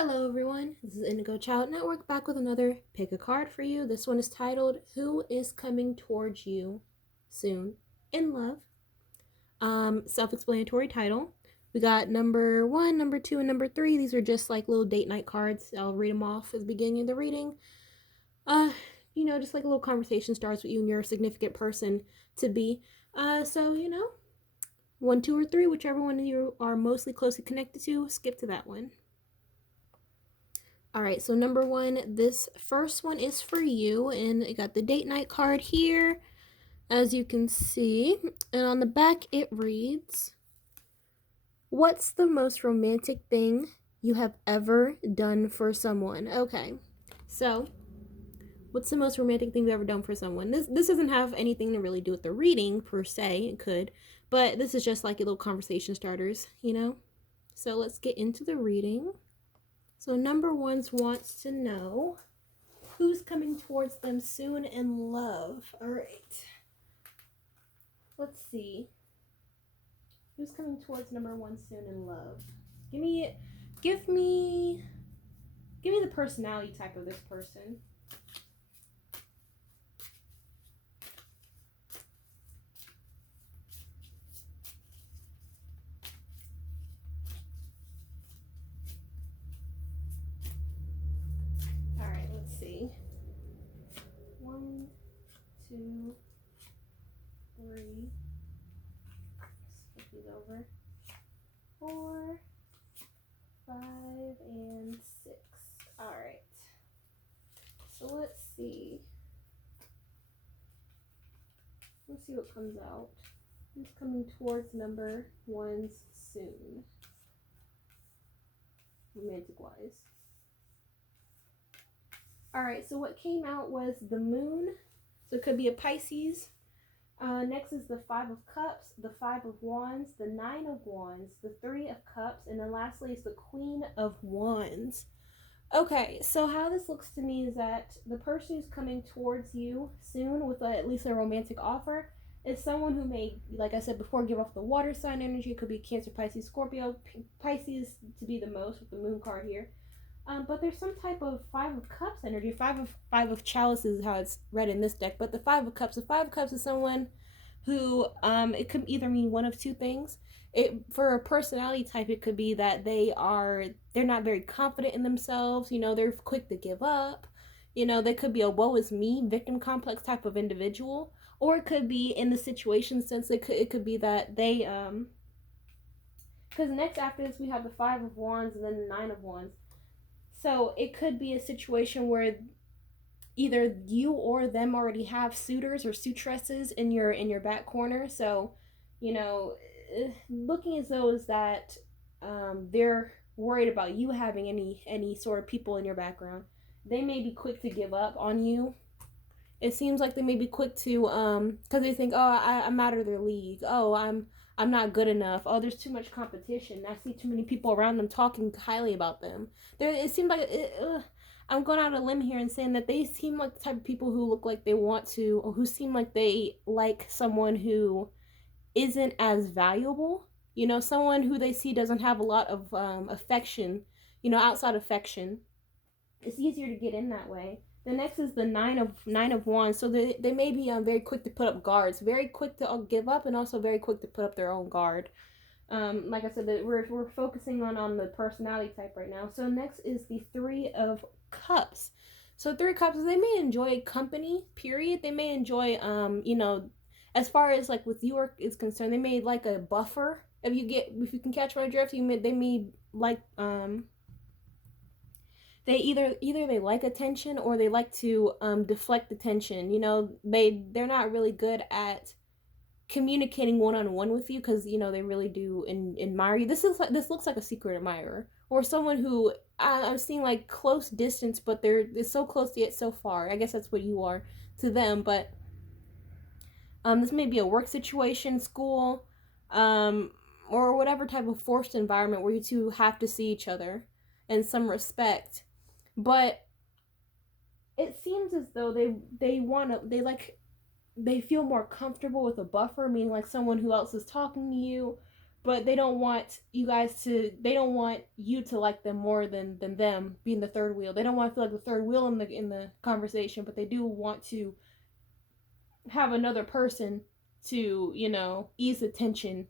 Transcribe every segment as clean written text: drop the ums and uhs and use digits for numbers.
Hello everyone, this is Indigo back with another pick a card for you. This one is titled Who is Coming Towards You Soon in Love? Self-explanatory title. We got number 1, number 2, and number 3. These are just like little date night cards. I'll read them off at the beginning of the reading. Just like a little conversation starts with you and your significant person to be. 1, 2, or 3, whichever one you are mostly closely connected to, skip to that one. All right, so number 1, this first one is for you, and I got the date night card here, as you can see, and on the back it reads, what's the most romantic thing you have ever done for someone? Okay, so what's the most romantic thing you've ever done for someone? This doesn't have anything to really do with the reading per se. It could, but this is just like a little conversation starters, So let's get into the reading. So number 1 wants to know who's coming towards them soon in love. All right. Let's see. Who's coming towards number 1 soon in love? Give me the personality type of this person. All right, let's see. 1, 2, 3. Let's flip these over. 4, 5, and 6. All right. So let's see. Let's see what comes out. Who's coming towards number 1's soon? Romantic wise. Alright, so what came out was the moon. So it could be a Pisces. Next is the 5 of Cups, the 5 of Wands, the 9 of Wands, the 3 of Cups, and then lastly is the Queen of Wands. Okay, so how this looks to me is that the person who's coming towards you soon with at least a romantic offer is someone who may, like I said before, give off the water sign energy. It could be Cancer, Pisces, Scorpio. Pisces to be the most with the moon card here. But there's some type of 5 of Cups energy. Five of Chalices is how it's read in this deck. But the 5 of Cups is someone who it could either mean one of two things. For a personality type, it could be that they're not very confident in themselves. They're quick to give up. They could be a woe is me, victim complex type of individual, or it could be in the situation sense. It could be that they because next after this we have the 5 of Wands and then the 9 of Wands. So it could be a situation where either you or them already have suitors or suitresses in your back corner. So, looking as though is that they're worried about you having any sort of people in your background. They may be quick to give up on you. It seems like they may be quick to because they think, oh, I'm out of their league. Oh, I'm not good enough. Oh, there's too much competition. I see too many people around them talking highly about them. It seems like I'm going out on a limb here and saying that they seem like the type of people who look like they want to, or who seem like they like someone who isn't as valuable. Someone who they see doesn't have a lot of affection. Outside affection. It's easier to get in that way. The next is the nine of wands. So they may be very quick to put up guards, very quick to give up, and also very quick to put up their own guard. Like I said, that we're focusing on the personality type right now. So next is the 3 of Cups. So 3 of Cups, they may enjoy company. Period. They may enjoy as far as like with you is concerned, they may like a buffer. If you can catch my drift, they may like they either they like attention or they like to deflect attention. They're not really good at communicating one-on-one with you because they really do admire you. This looks like a secret admirer or someone who I'm seeing like close distance, but they're so close yet so far. I guess that's what you are to them. But this may be a work situation, school, or whatever type of forced environment where you two have to see each other in some respect. But it seems as though they feel more comfortable with a buffer, meaning like someone who else is talking to you, but they don't want you guys to, they don't want you to like them more than them being the third wheel. They don't want to feel like the third wheel in the conversation, but they do want to have another person to, you know, ease the tension,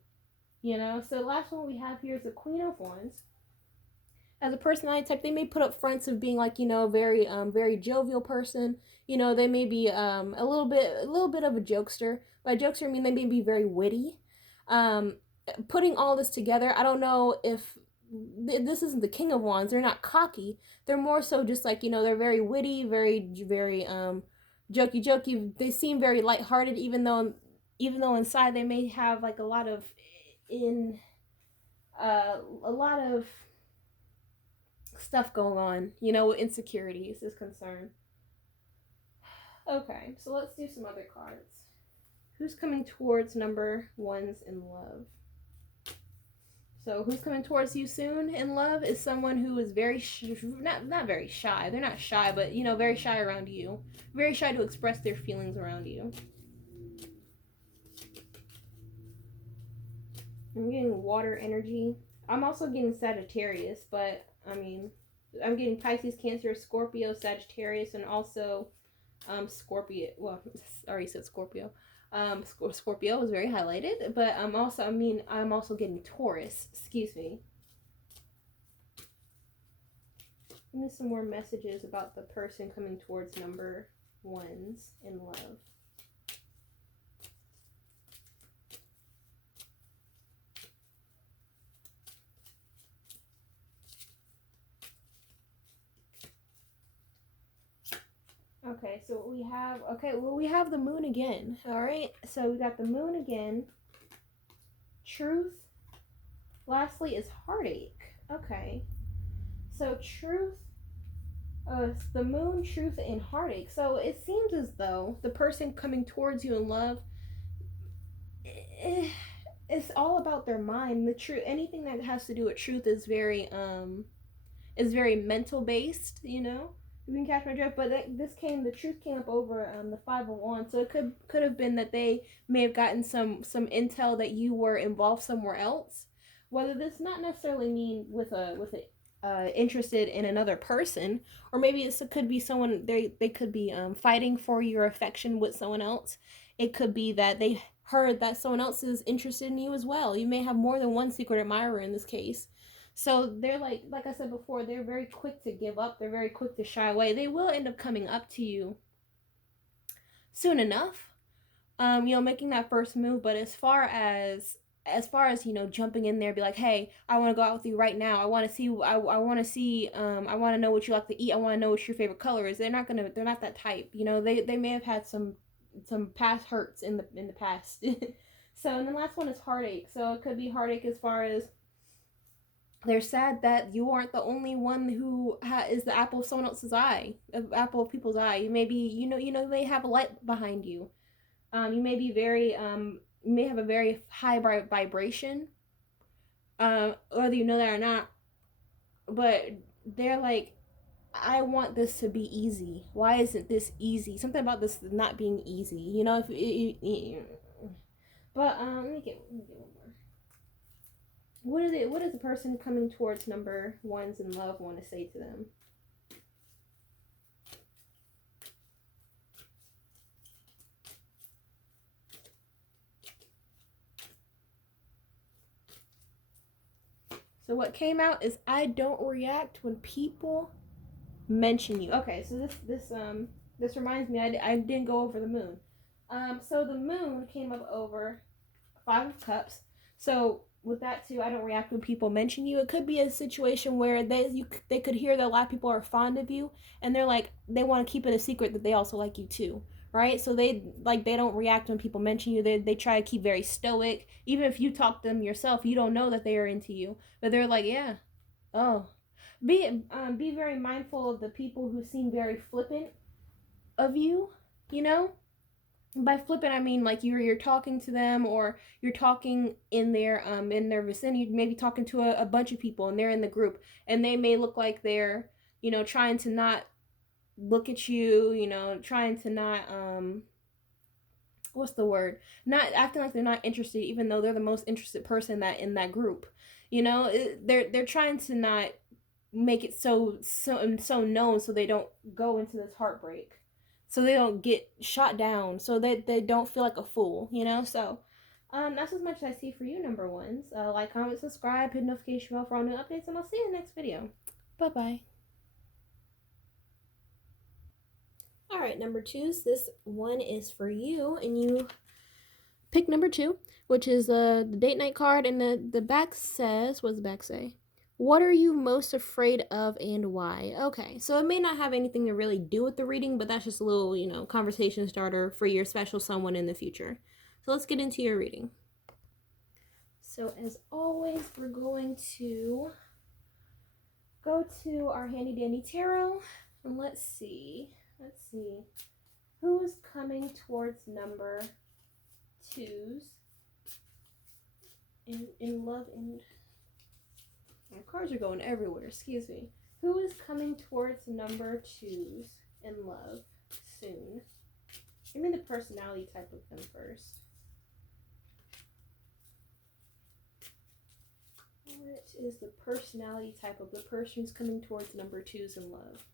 you know. So the last one we have here is the Queen of Wands. As a personality type, they may put up fronts of being like, you know, very jovial person. You know, they may be a little bit of a jokester. By jokester, I mean they may be very witty. Putting all this together, I don't know if this isn't the King of Wands. They're not cocky. They're more so just like, you know, they're very witty, very jokey. They seem very lighthearted, even though inside they may have like a lot of stuff going on, you know, with insecurities is concerned. Okay, so let's do some other cards. Who's coming towards number ones in love? So who's coming towards you soon in love is someone who is very not very shy. They're not shy, but, you know, very shy around you. Very shy to express their feelings around you. I'm getting water energy. I'm also getting Sagittarius, but I mean, I'm getting Pisces, Cancer, Scorpio, Sagittarius, and also Scorpio. Well, I already said Scorpio. Scorpio was very highlighted, but I'm also getting Taurus. Excuse me. Give me some more messages about the person coming towards number ones in love. Okay, so we have the moon again. All right, so we got the moon again. Truth. Lastly is heartache. Okay, so truth. The moon, truth, and heartache. So it seems as though the person coming towards you in love, it's all about their mind. The truth, anything that has to do with truth is very mental based. You know. You can catch my drift, but the truth came up over the 5 of Wands, so it could have been that they may have gotten some intel that you were involved somewhere else. Whether this not necessarily mean with a interested in another person, or maybe it could be someone they could be fighting for your affection with someone else. It could be that they heard that someone else is interested in you as well. You may have more than one secret admirer in this case. So they're like I said before, they're very quick to give up. They're very quick to shy away. They will end up coming up to you soon enough, you know, making that first move. But as far as you know, jumping in there, be like, hey, I want to go out with you right now. I want to see. I want to know what you like to eat. I want to know what your favorite color is. They're not that type. You know, they may have had some past hurts in the past. So, and the last one is heartache. So it could be heartache as far as they're sad that you aren't the only one who is the apple of someone else's eye, apple of people's eye. You may be, you may have a light behind you. You may be very, you may have a very high vibration, whether you know that or not. But they're like, I want this to be easy. Why isn't this easy? Something about this not being easy. You know, but let me get one more. What does the person coming towards number ones in love want to say to them? So what came out is, I don't react when people mention you. Okay, so this reminds me, I didn't go over the moon. So the moon came up over 5 of Cups. So with that too, I don't react when people mention you. It could be a situation where they could hear that a lot of people are fond of you, and they're like, they want to keep it a secret that they also like you too, right? So they don't react when people mention you. They try to keep very stoic. Even if you talk to them yourself, you don't know that they are into you, but they're like, yeah, oh. Be very mindful of the people who seem very flippant of you, you know. By flippant, I mean like you're talking to them, or you're talking in their vicinity, maybe talking to a bunch of people, and they're in the group, and they may look like they're, you know, trying to not look at you, you know, trying to not what's the word? Not acting like they're not interested, even though they're the most interested person that in that group. You know, they're trying to not make it so known, so they don't go into this heartbreak, so they don't get shot down, so that they don't feel like a fool. You know, so that's as much as I see for you, number ones. Like, comment, subscribe, hit notification bell for all new updates, and I'll see you in the next video. Bye bye. All right, number twos. This one is for you, and you pick number 2, which is the date night card, and the back says, what does the back say? What are you most afraid of and why? Okay, so it may not have anything to really do with the reading, but that's just a little, conversation starter for your special someone in the future. So let's get into your reading. So as always, we're going to go to our handy dandy tarot, and let's see who is coming towards number 2s in love. And my cards are going everywhere, excuse me. Who is coming towards number 2s in love soon? Give me the personality type of them first. What is the personality type of the person who's coming towards number 2s in love?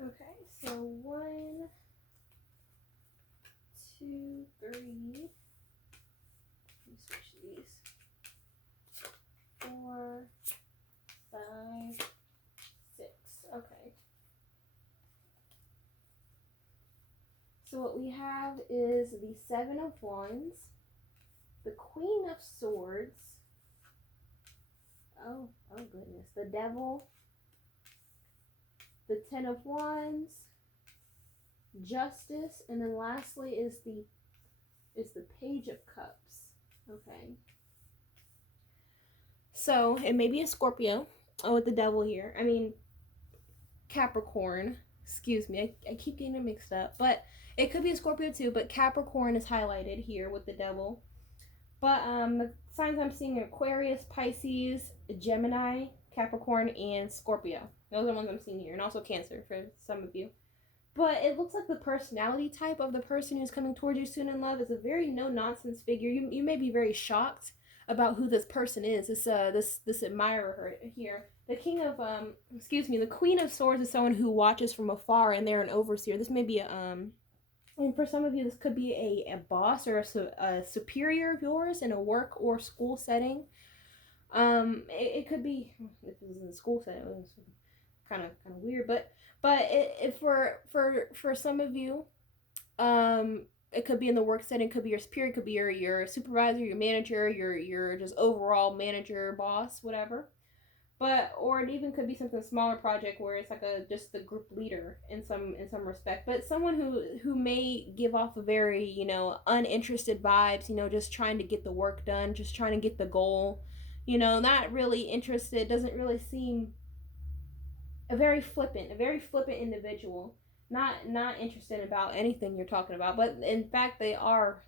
Okay, so 1, 2, 3. Let me switch these. 4, 5, 6. Okay. So what we have is the 7 of Wands, the Queen of Swords. Oh goodness, the Devil, the 10 of Wands, Justice, and then lastly is the Page of Cups. Okay. So it may be a Scorpio. Oh, with the Devil here. I mean, Capricorn. Excuse me, I keep getting it mixed up. But it could be a Scorpio too, but Capricorn is highlighted here with the Devil. But the signs I'm seeing are Aquarius, Pisces, Gemini, Capricorn, and Scorpio. Those are the ones I'm seeing here. And also Cancer for some of you. But it looks like the personality type of the person who's coming towards you soon in love is a very no-nonsense figure. You may be very shocked about who this person is. This admirer here. The the Queen of Swords is someone who watches from afar, and they're an overseer. This may be and for some of you, this could be a boss or a superior of yours in a work or school setting. It could be, if it was in a school setting, it was kind of weird, but for some of you, it could be in the work setting, could be your superior, could be your supervisor, your manager, your just overall manager, boss, whatever. But or it even could be something smaller project where it's like just the group leader in some respect, but someone who may give off a very uninterested vibes, just trying to get the work done, just trying to get the goal, not really interested, doesn't really seem a very flippant individual, not interested about anything you're talking about, but in fact they are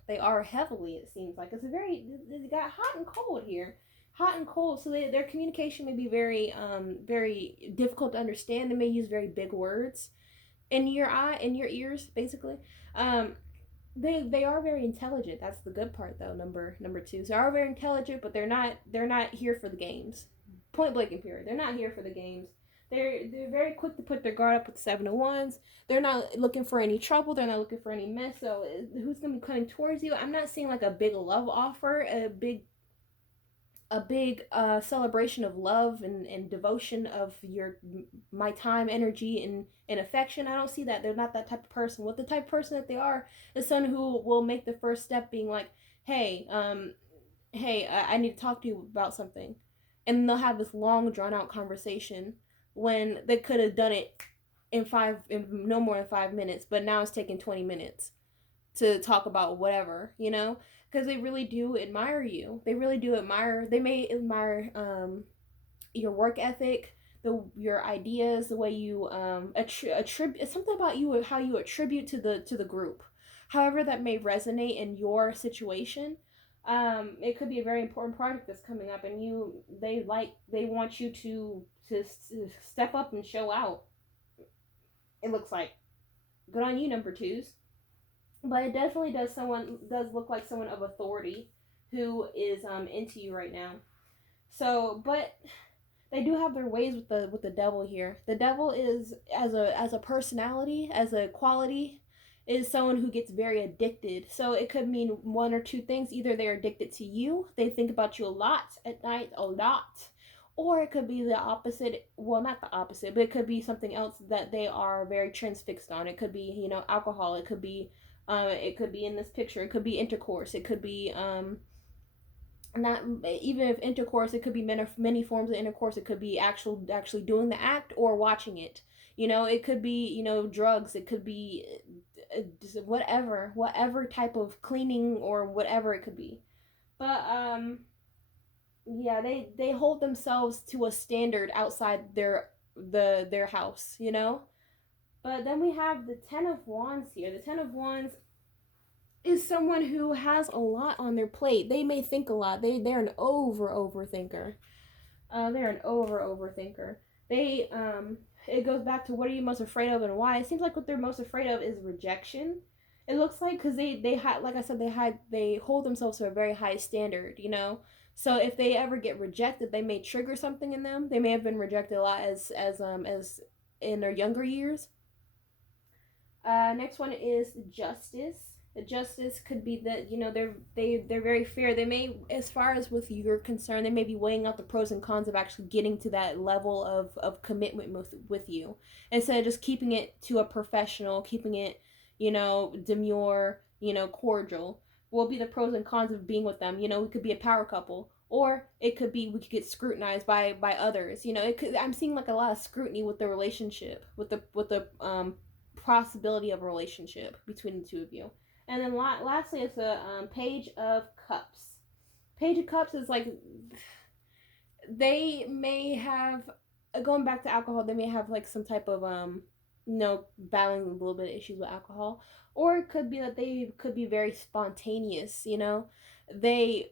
heavily, it seems like. It's they got hot and cold here. Hot and cold, so their communication may be very very difficult to understand. They may use very big words in your ears, basically. They are very intelligent. That's the good part, though. Number 2, they are very intelligent, but they're not here for the games. Point blank and period. They're not here for the games. They're very quick to put their guard up with the 7 of Wands. They're not looking for any trouble. They're not looking for any mess. So who's gonna be coming towards you? I'm not seeing like a big love offer, a big celebration of love and devotion of my time, energy, and affection. I don't see that. They're not that type of person. What the type of person that they are is someone who will make the first step, being like, hey, I need to talk to you about something, and they'll have this long drawn out conversation when they could have done it in no more than 5 minutes, but now it's taking 20 minutes to talk about whatever, because they really do admire you. They may admire your work ethic, your ideas, the way you attribute something about you, how you attribute to the group, however that may resonate in your situation. It could be a very important project that's coming up, and they want you to step up and show out. It looks like good on you, number twos. But it definitely does look like someone of authority who is into you right now. So, but they do have their ways with the devil here. The devil is, as a personality, as a quality, is someone who gets very addicted. So it could mean one or two things. Either they're addicted to you, they think about you a lot at night, a lot, or it could be the opposite. Well, not the opposite, but it could be something else that they are very transfixed on. It could be, alcohol. It could be in this picture. It could be intercourse. It could be not even if intercourse. It could be many forms of intercourse. It could be actually doing the act or watching it. It could be drugs. It could be whatever type of cleaning or whatever it could be. But yeah, they hold themselves to a standard outside their house. But then we have the Ten of Wands here. The Ten of Wands is someone who has a lot on their plate. They may think a lot. They're an overthinker. They're an overthinker. It goes back to what are you most afraid of and why. It seems like what they're most afraid of is rejection. It looks like because like I said, they hold themselves to a very high standard. So if they ever get rejected, they may trigger something in them. They may have been rejected a lot as in their younger years. Next one is Justice. The Justice could be that they're very fair. They may, as far as with your concern, they may be weighing out the pros and cons of actually getting to that level of commitment with you, instead of just keeping it to a professional, keeping it demure, cordial. What will be the pros and cons of being with them? We could be a power couple, or it could be we could get scrutinized by others. I'm seeing like a lot of scrutiny with the relationship, with the possibility of a relationship between the two of you. And then lastly, it's a Page of Cups. Page of Cups is like, they may have, going back to alcohol, they may have like some type of battling a little bit of issues with alcohol, or it could be that they could be very spontaneous. They're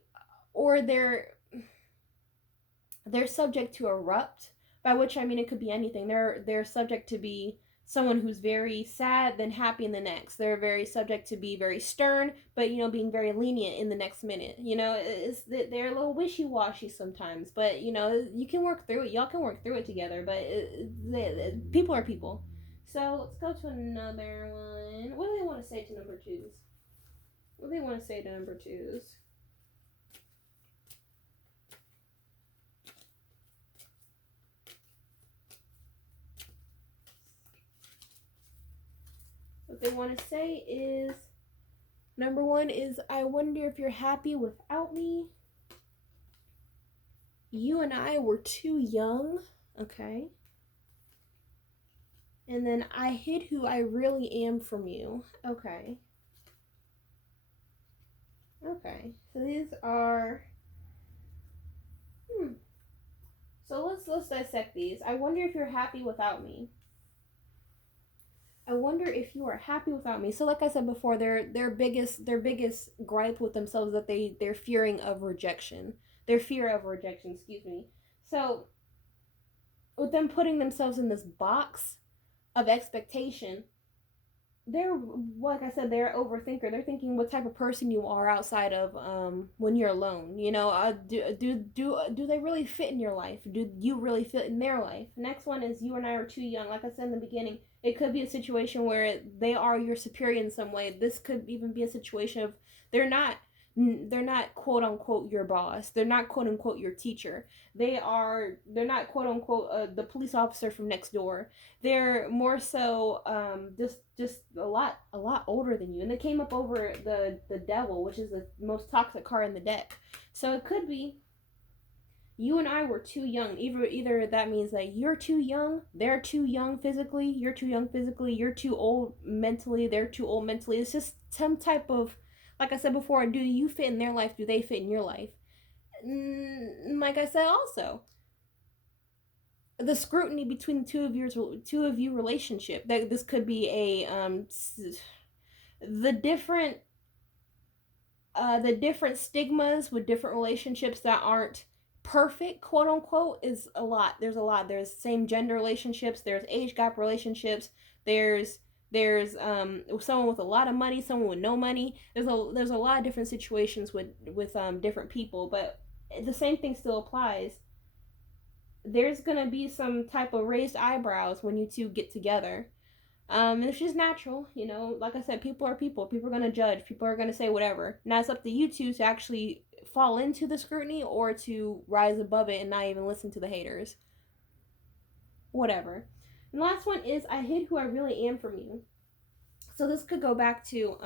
subject to erupt, by which I mean it could be anything. They're subject to be someone who's very sad, then happy in the next. They're very subject to be very stern, but being very lenient in the next minute. They're a little wishy-washy sometimes, but you can work through it. Y'all can work through it together. But people are people. So let's go to another one. What do they want to say to number twos? What do they want to say to number twos? What they want to say is, number one is, I wonder if you're happy without me. You and I were too young. Okay. And then I hid who I really am from you. Okay. Okay. So these are So let's dissect these. I wonder if you're happy without me. I wonder if you are happy without me. So like I said before, their biggest gripe with themselves is that they're fearing of rejection. Their fear of rejection, excuse me. So with them putting themselves in this box of expectation, they're, like I said, they're an overthinker. They're thinking what type of person you are outside of when you're alone. Do they really fit in your life? Do you really fit in their life? Next one is, you and I are too young. Like I said in the beginning, it could be a situation where they are your superior in some way. This could even be a situation of they're not quote unquote your boss. They're not quote unquote your teacher. They're not quote unquote the police officer from next door. They're more so just a lot older than you. And they came up over the devil, which is the most toxic card in the deck. So it could be you and I were too young. Either that means that you're too young, they're too young physically, you're too young physically, you're too old mentally, they're too old mentally. It's just some type of, like I said before, do you fit in their life? Do they fit in your life? Like I said also, the scrutiny between the two of you relationship. That this could be the different stigmas with different relationships that aren't perfect, quote unquote, is a lot. There's a lot. There's same gender relationships, there's age gap relationships, there's someone with a lot of money, someone with no money. There's a lot of different situations with different people, but the same thing still applies. There's gonna be some type of raised eyebrows when you two get together. It's just natural, you know. Like I said, people are people. People are gonna judge. People are gonna say whatever. Now it's up to you two to actually fall into the scrutiny or to rise above it and not even listen to the haters. Whatever. And the last one is I hid who I really am from you. So this could go back to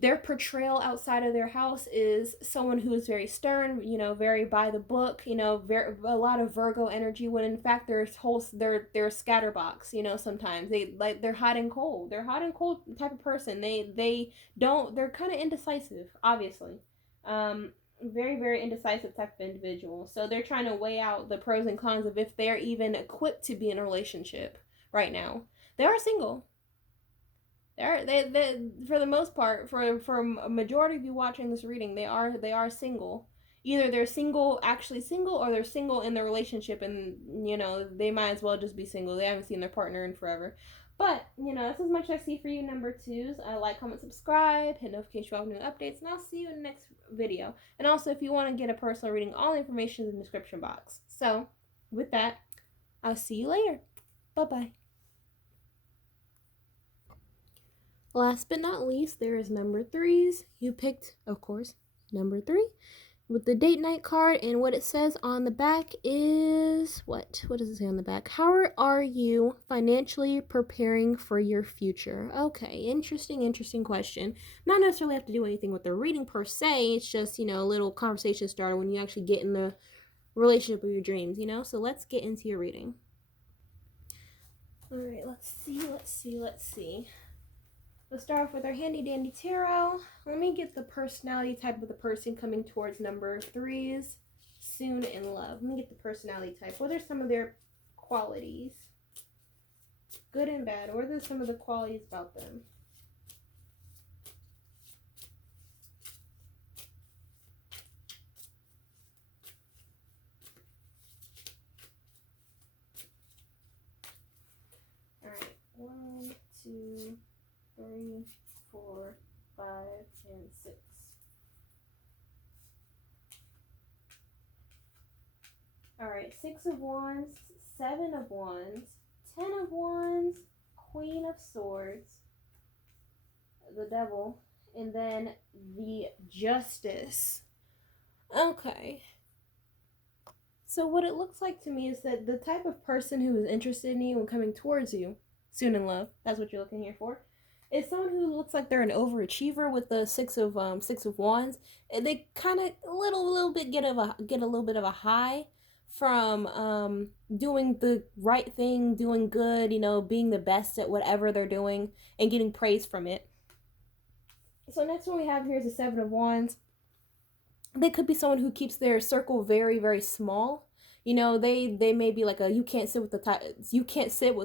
their portrayal outside of their house is someone who is very stern, you know, very by the book, you know, a lot of Virgo energy, when in fact they're scatterbox, you know. Sometimes they're hot and cold. They're hot and cold type of person. They're kind of indecisive, obviously. Very, very indecisive type of individual. So they're trying to weigh out the pros and cons of if they're even equipped to be in a relationship right now. They are single. They for the most part, for a majority of you watching this reading, they are single. Either they're single, actually single, or they're single in their relationship, and you know they might as well just be single. They haven't seen their partner in forever. But you know, that's as much as I see for you, number twos. Like, comment, subscribe, hit notification for all new updates, and I'll see you in the next video. And also, if you want to get a personal reading, all the information is in the description box. So, with that, I'll see you later. Bye bye. Last but not least, there is number threes. You picked, of course, number 3 with the date night card, and what it says on the back is what does it say on the back? How are you financially preparing for your future? Okay, interesting question. Not necessarily have to do anything with the reading per se. It's just, you know, a little conversation starter when you actually get in the relationship of your dreams, you know. So let's get into your reading. All right, let's see. Let's start off with our handy dandy tarot. Let me get the personality type of the person coming towards number threes soon in love. Let me get the personality type. What are some of their qualities? Good and bad. What are some of the qualities about them? All right. 1, 2, 3, 4, 5, and 6. Alright, 6 of Wands, 7 of Wands, 10 of Wands, Queen of Swords, the Devil, and then the Justice. Okay. So what it looks like to me is that the type of person who is interested in you and coming towards you soon in love, that's what you're looking here for, is someone who looks like they're an overachiever with the six of Wands. They kind of a little bit get a little bit of a high from doing the right thing, doing good, you know, being the best at whatever they're doing and getting praise from it. So next one we have here is the 7 of Wands. They could be someone who keeps their circle very, very small. You know, they may be like a you can't sit with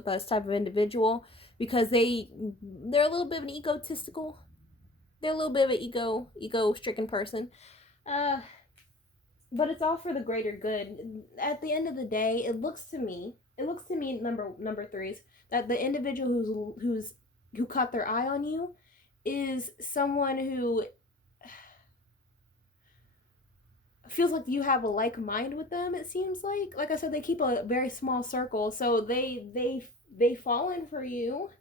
us type of individual, because they're a little bit of an egotistical. They're a little bit of an ego-stricken person. But it's all for the greater good. At the end of the day, it looks to me number threes, that the individual who caught their eye on you is someone who feels like you have a like mind with them. It seems like I said, they keep a very small circle, so they fall in for you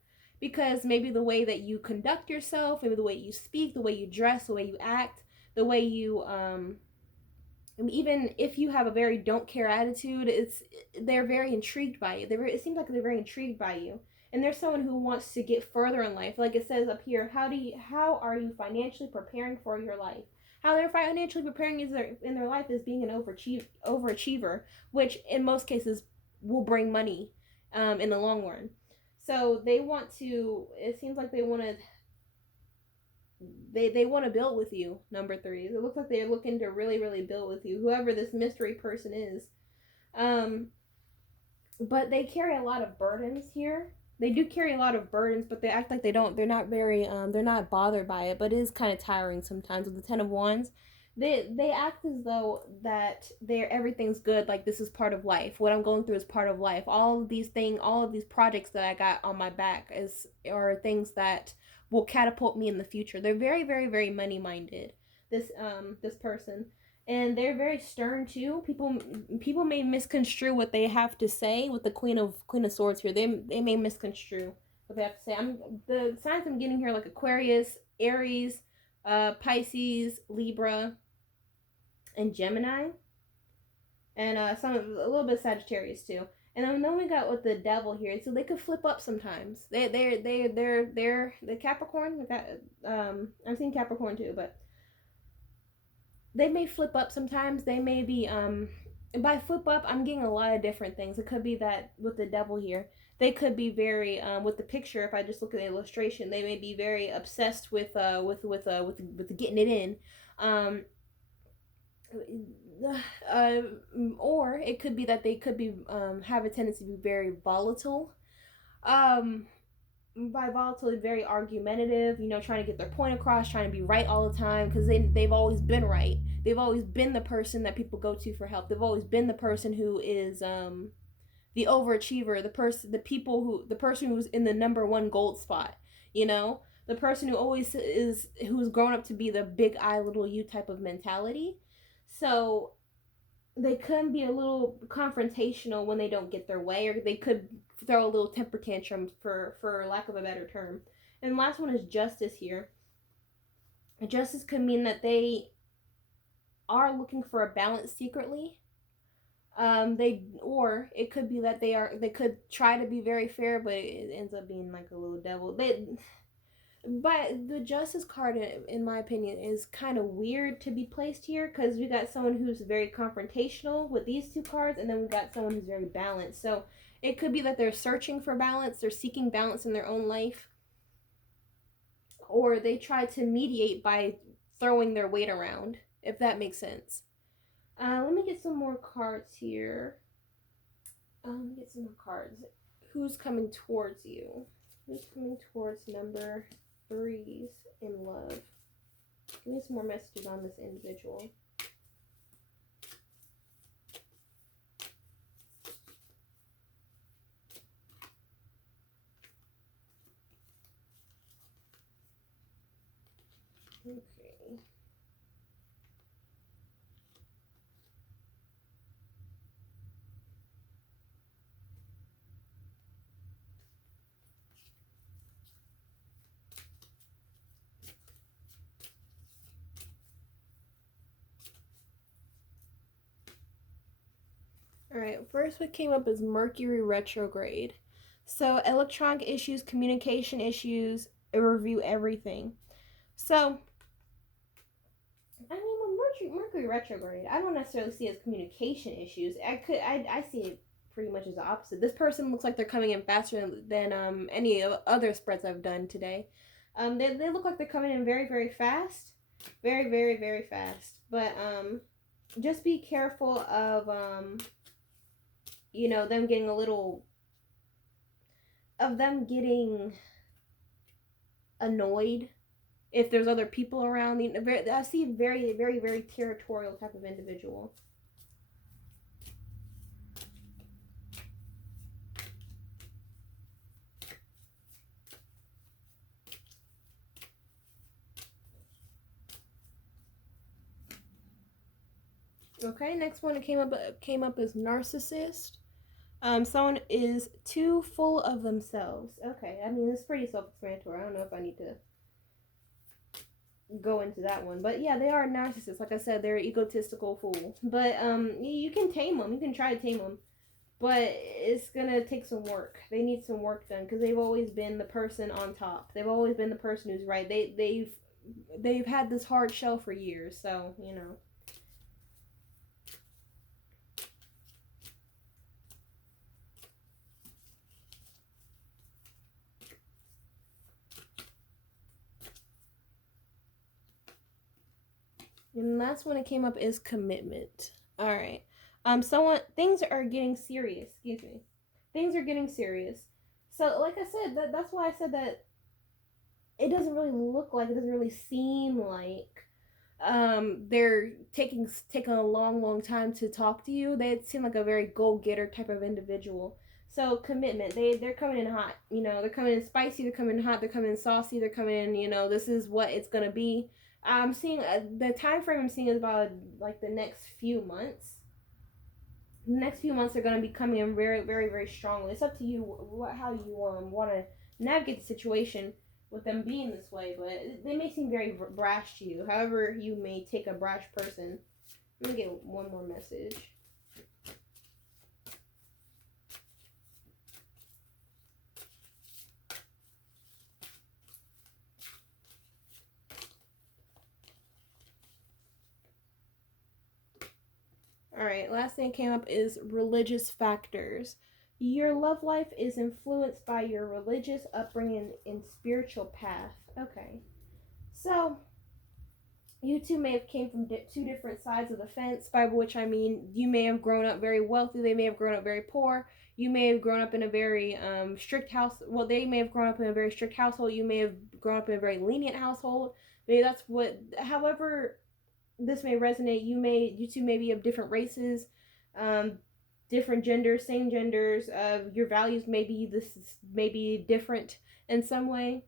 because maybe the way that you conduct yourself, maybe the way you speak, the way you dress, the way you act, the way you even if you have a very don't care attitude, they're very intrigued by you. It seems like they're very intrigued by you, and they're someone who wants to get further in life. Like it says up here, how are you financially preparing for your life? How they're financially preparing in their life is being an overachiever, which in most cases will bring money in the long run. So they want to, it seems like they want to build with you, number threes. It looks like they're looking to really, really build with you, whoever this mystery person is. But they carry a lot of burdens here, They do carry a lot of burdens, but they act like they're not very they're not bothered by it, but it is kind of tiring sometimes. With the 10 of Wands, they act as though that they're everything's good, like this is part of life. What I'm going through is part of life. All of these projects that I got on my back is are things that will catapult me in the future. They're very, very, very money minded. This person, and they're very stern too. People may misconstrue what they have to say with the Queen of Swords here. They may misconstrue what they have to say. The signs I'm getting here, like Aquarius, Aries, Pisces, Libra, and Gemini, and a little bit of Sagittarius too. And then we got with the Devil here, so they could flip up sometimes. They're the Capricorn. I'm seeing Capricorn too, but they may flip up sometimes. They may be by flip up, I'm getting a lot of different things. It could be that with the Devil here, they could be very with the picture. If I just look at the illustration, they may be very obsessed with getting it in, or it could be that they could be have a tendency to be very volatile. By volatile, very argumentative, trying to get their point across, trying to be right all the time, because they've always been right. They've always been the person that people go to for help. They've always been the person who is the overachiever, the person who's in the number one gold spot, the person who's grown up to be the big I little you type of mentality. So they can be a little confrontational when they don't get their way, or they could throw a little temper tantrum, for lack of a better term. And the last one is Justice here. Justice could mean that they are looking for a balance secretly. Or it could be that they could try to be very fair, but it ends up being like a little devil. But the Justice card, in my opinion, is kind of weird to be placed here, because we got someone who's very confrontational with these two cards, and then we got someone who's very balanced. So it could be that they're searching for balance, they're seeking balance in their own life, or they try to mediate by throwing their weight around, if that makes sense. Let me get some more cards here. Get some more cards. Who's coming towards you? Who's coming towards number 3s in love? Give me some more messages on this individual. Okay. Alright, first what came up is Mercury retrograde. So electronic issues, communication issues, review everything. So, I mean, with Mercury retrograde, I don't necessarily see it as communication issues. I see it pretty much as the opposite. This person looks like they're coming in faster than any other spreads I've done today. They look like they're coming in very, very fast. Very, very, very fast. But just be careful of them getting a little of them getting annoyed if there's other people around. I see a very, very, very territorial type of individual. Okay, next one that came up as narcissist. Someone is too full of themselves. Okay, I mean, it's pretty self-explanatory. I don't know if I need to go into that one, but yeah, they are narcissists. Like I said, they're egotistical fool. But you can tame them. You can try to tame them, but it's gonna take some work. They need some work done, because they've always been the person on top. They've always been the person who's right. They've had this hard shell for years, so And that's when it came up is commitment. All right. Things are getting serious. Excuse me. Things are getting serious. So, like I said, that's why I said that it doesn't really look like, it doesn't really seem like they're taking a long time to talk to you. They seem like a very go-getter type of individual. So commitment, they're coming in hot. You know, they're coming in spicy, they're coming in hot, they're coming in saucy, they're coming in, you know, this is what it's gonna be. I'm seeing the time frame I'm seeing is about like the next few months. The next few months are going to be coming in very strongly. It's up to you how you want to navigate the situation with them being this way, but they may seem very brash to you. However, you may take a brash person. Let me get one more message. Alright, last thing that came up is religious factors. Your love life is influenced by your religious upbringing and spiritual path. Okay. So, you two may have came from two different sides of the fence, by which I mean you may have grown up very wealthy, they may have grown up very poor, you may have grown up in a very strict house. Well, they may have grown up in a very strict household, you may have grown up in a very lenient household. Maybe that's what, however this may resonate. You two may be of different races, different genders, same genders. Your values may be different in some way.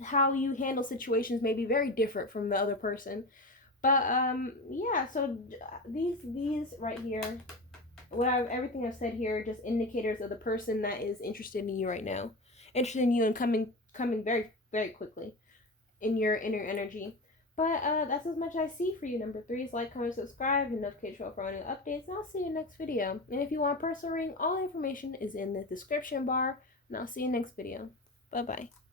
How you handle situations may be very different from the other person. But yeah, so these right here, everything I've said here, just indicators of the person that is interested in you right now, interested in you and coming very quickly in your inner energy. But that's as much I see for you. Number 3 is like, comment, subscribe, and notification for any updates. And I'll see you in the next video. And if you want a personal reading, all information is in the description bar. And I'll see you next video. Bye bye.